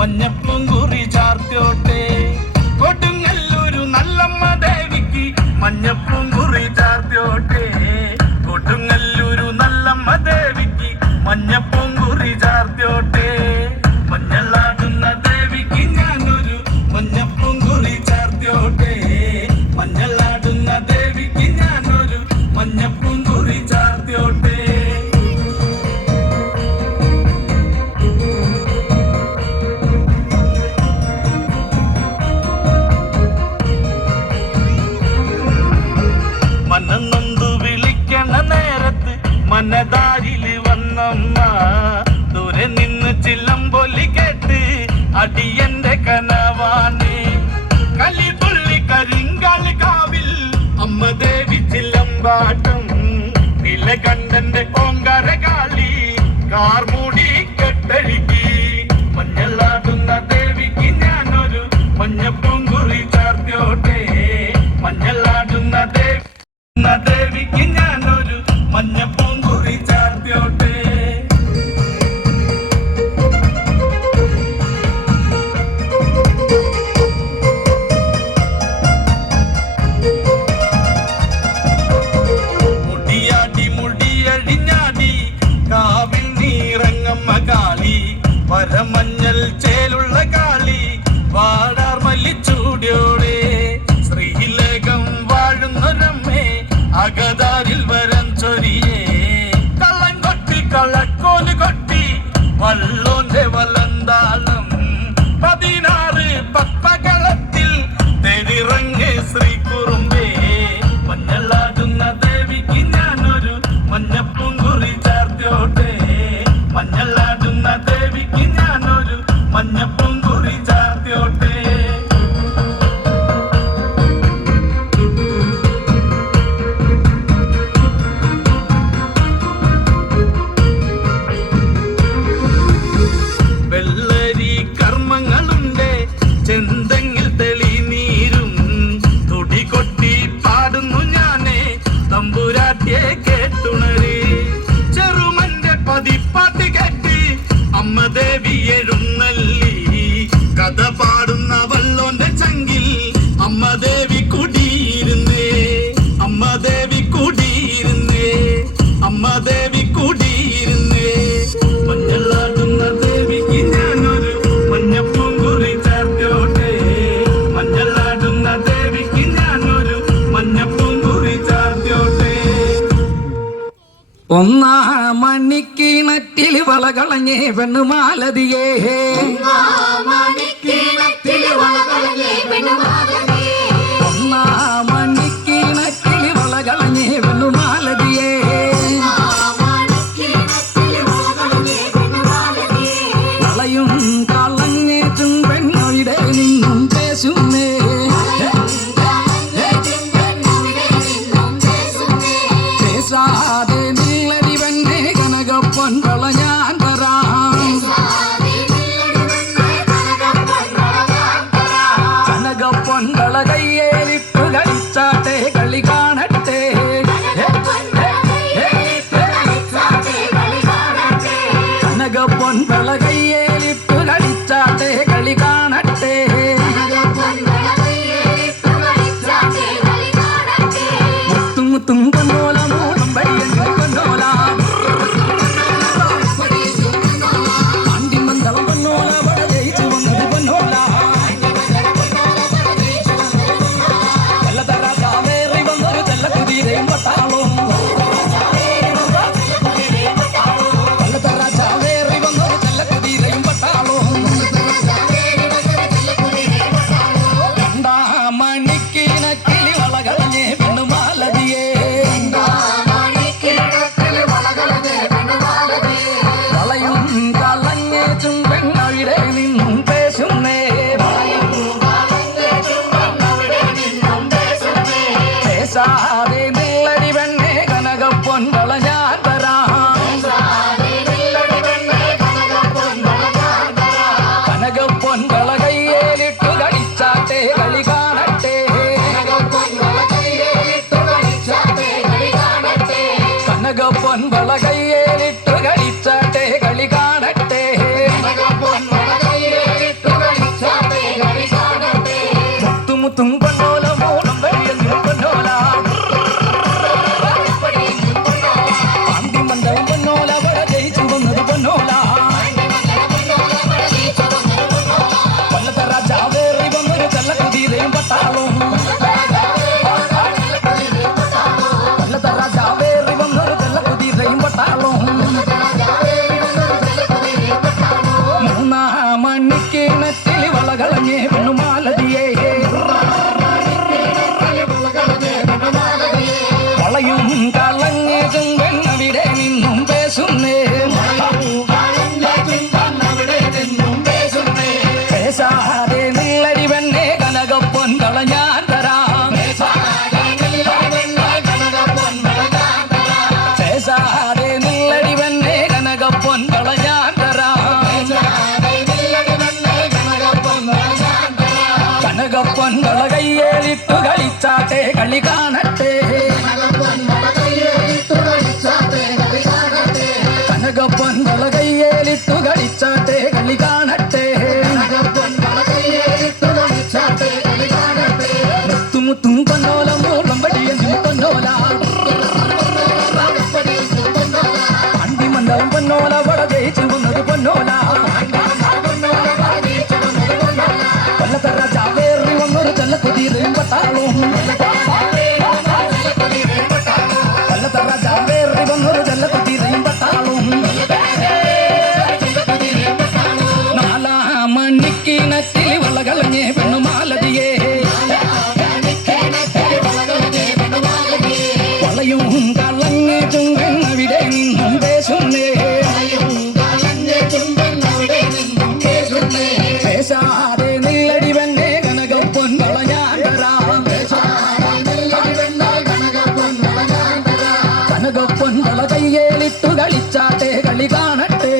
മഞ്ഞപ്പൂങ്കുറി ചാർത്തോട്ടെ കൊടുങ്ങല്ലൂരു നല്ലമ്മ ദേവിക്ക് മഞ്ഞപ്പൂങ്കുറി ചാർത്തോട്ടെ കൊടുങ്ങല്ലൂരു നല്ലമ്മ ദേവിക്ക് മഞ്ഞപ്പൂങ്കുറി ചാർത്തോട്ടെ മഞ്ഞളാടുന്ന ദേവിക്ക് ഞാനൊരു മഞ്ഞപ്പൂങ്കുറി ചാർത്തോട്ടെ മഞ്ഞളാടുന്ന ദേവിക്ക് ഞാനൊരു മഞ്ഞപ്പൂങ്കുറി ചാർത്തോട്ടെ മനന്നൊന്തു വിളിക്കണ നേരത്ത് മനതാരില് വന്നമ്മ ദൂരെ നിന്ന് ചില്ലമ്പൊലി കേട്ട് അടിയന്റെ കനവാണ് കലിതുള്ളി കരിങ്കാളി കാവിൽ അമ്മ ദേവി ചില്ലമ്പാട്ടം നിലകണ്ഠന്റെ ഓങ്കാര കാളി കാർമൂടി കെട്ടഴുകി മഞ്ഞളാടുന്ന ദേവിക്ക് ഞാനൊരു മഞ്ഞപ്പൂങ്കുറി ചാർത്തോട്ടെ മഞ്ഞളാടുന്ന ദേവിക്ക് ഞാനൊരു മഞ്ഞപ്പൂങ്കുറി ചാർത്തോട്ടെ മുടിയാടി മുടിയഴിഞ്ഞാടി കാവിൽ നീറങ്ങമ്മ കാളി വരമഞ്ഞൽ ചേലുള്ള കാളി വാടാർ മല്ലിച്ചൂടിയോടെ ശ്രീലേഖം വാഴുന്നൊരമ്മേ അകതാരിൽ വരം ചൊരിയേ കള്ളൻ കൊട്ടി കള്ളക്കോല് കൊട്ടി വള്ളോന്റെ വലന്താളം 16 പപ്പകളത്തിൽ തെരിറങ്ങ് ശ്രീ കുറുമ്പേ മഞ്ഞളാടുന്ന ദേവിക്ക് ഞാനൊരു മഞ്ഞപ്പൂങ്കുറി ചാർത്തോട്ടെ മഞ്ഞളാടുന്ന ദേവിക്ക് ഞാനൊരു മഞ്ഞപ്പൂങ്കുറി ചാർത്തോട്ടെ വെള്ളരി കർമ്മങ്ങളുണ്ട് ചെന്തെങ്ങിൽ തെളിനീരും തുടി കൊട്ടി പാടുന്നു ഞാനേ തമ്പുരാട്ടിയെ കേട്ടുണര് ചെറുമന്റെ പതിപ്പാട്ട് കേട്ട് അമ്മ ദേവി എഴുന്നള്ളി കഥ പാടുന്ന വള്ളോന്റെ ചങ്കിൽ അമ്മ ദേവി കുടിയിരുന്നേ അമ്മ ദേവി കുടിയിരുന്നേ അമ്മ ദേവി കുടിയിരുന്നേ മഞ്ഞളാടുന്ന ദേവിക്ക് ഞാനൊരു മഞ്ഞപ്പൂങ്കുറി ചാർത്തോട്ടെ മഞ്ഞളാടുന്ന ദേവിക്ക് ഞാനൊരു മഞ്ഞപ്പൂങ്കുറി ചാർത്തോട്ടെ ഒന്നാ മണിക്കിണറ്റിൽ വളകളഞ്ഞേ പെണ്ണുമാലതിയേ ഒന്നാ മണിക്കിണറ്റിൽ വളകളഞ്ഞേ പെണ്ണുമാലതിയേ വളയും കളഞ്ഞേറ്റും പെണ്ണൊഴിടെ നിന്നും പേശുന്നേ പേശാതെ നില്ലടി പെണ്ണെ കനകപ്പൊൻ വള ഞാൻ തരാം കനകപ്പൊൻ വള കയ്യേലിട്ടു കളിച്ചാട്ടെ കളി കാണട്ടെ കനകപ്പൊൻ വള കയ്യേലിട്ടു കളിച്ചാട്ടെ കളി കാണട്ടെ മുത്തും മുത്തും പൊന്നോല മൂളം വഴിയൻ പൊന്നോല ആണ്ടി മന്ദളം പൊന്നോല വട ജയിച്ചു വന്നത് പൊന്നോല മുത്തും പൊന്നോല മൂളം വെളിയെന്നും പൊന്നോല അന്തിമണ്ഡലം പൊന്നോല വട ജയിച്ചു വന്നത് പൊന്നോല കൊല്ലത്തെ രാജാവേറി വന്നൊരു ചെല്ല കുതിരയും പട്ടാളും കൊല്ലത്തെ രാജാവേറി വന്നൊരു ചെല്ല കുതിരയും പട്ടാളും മൂന്നാം മണിക്കിണറ്റിൽ വളകളഞ്ഞേ പെണ്ണുമാലതിയേ വളയും കളഞ്ഞതും പെണ്ണവിടെ നിന്നും പേസുന്നേ പേശാതെ നില്ലടി പെണ്ണെ കനകപ്പൊൻ കളഞ്ഞാൻ തരാം പേശാതെ നില്ലടി പെണ്ണെ കനകപ്പൊൻ കളഞ്ഞാൻ തരാം കനകപ്പൊൻ കള കയ്യേലിട്ടു കളിച്ചാട്ടെ കളി കാണട്ടെ കനകപ്പൊൻ കള കയ്യേലിട്ടു കളിച്ചാട്ടെ കളി കാണട്ടെ മുത്തുമുത്തും പൊന്നോല മൂളം വടിയെന്നും പൊന്നോല അണ്ടിമണ്ഡലം പൊന്നോല വട ജയിച്ചു വന്നത് പൊന്നോല കൊല്ലത്തെ രാജാവേറി വന്നൊരു ചെല്ല കുതിരയും പട്ടാളും കൊല്ലത്തെ രാജാവേറി വന്നൊരു ചെല്ല കുതിരയും പട്ടാളും നാലാം മണിക്കിണറ്റിൽ വളകളഞ്ഞേ പെണ്ണുമാലതിയേ വളയും കളഞ്ഞും പെണ്ണവിടെ നിന്നും പേശുന്നേ പേശാതെ നില്ലടി പെണ്ണെ കനകപ്പൊൻ കളഞ്ഞാൻ തരാം കനകപ്പൊൻ കള കയ്യേലിട്ടു കളിച്ചാട്ടെ കളി കാണട്ടെ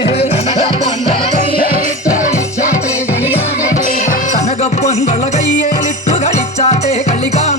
കനകപ്പൊൻ കള കയ്യേലിട്ടു കളിച്ചാട്ടെ കളി കാണട്ടെ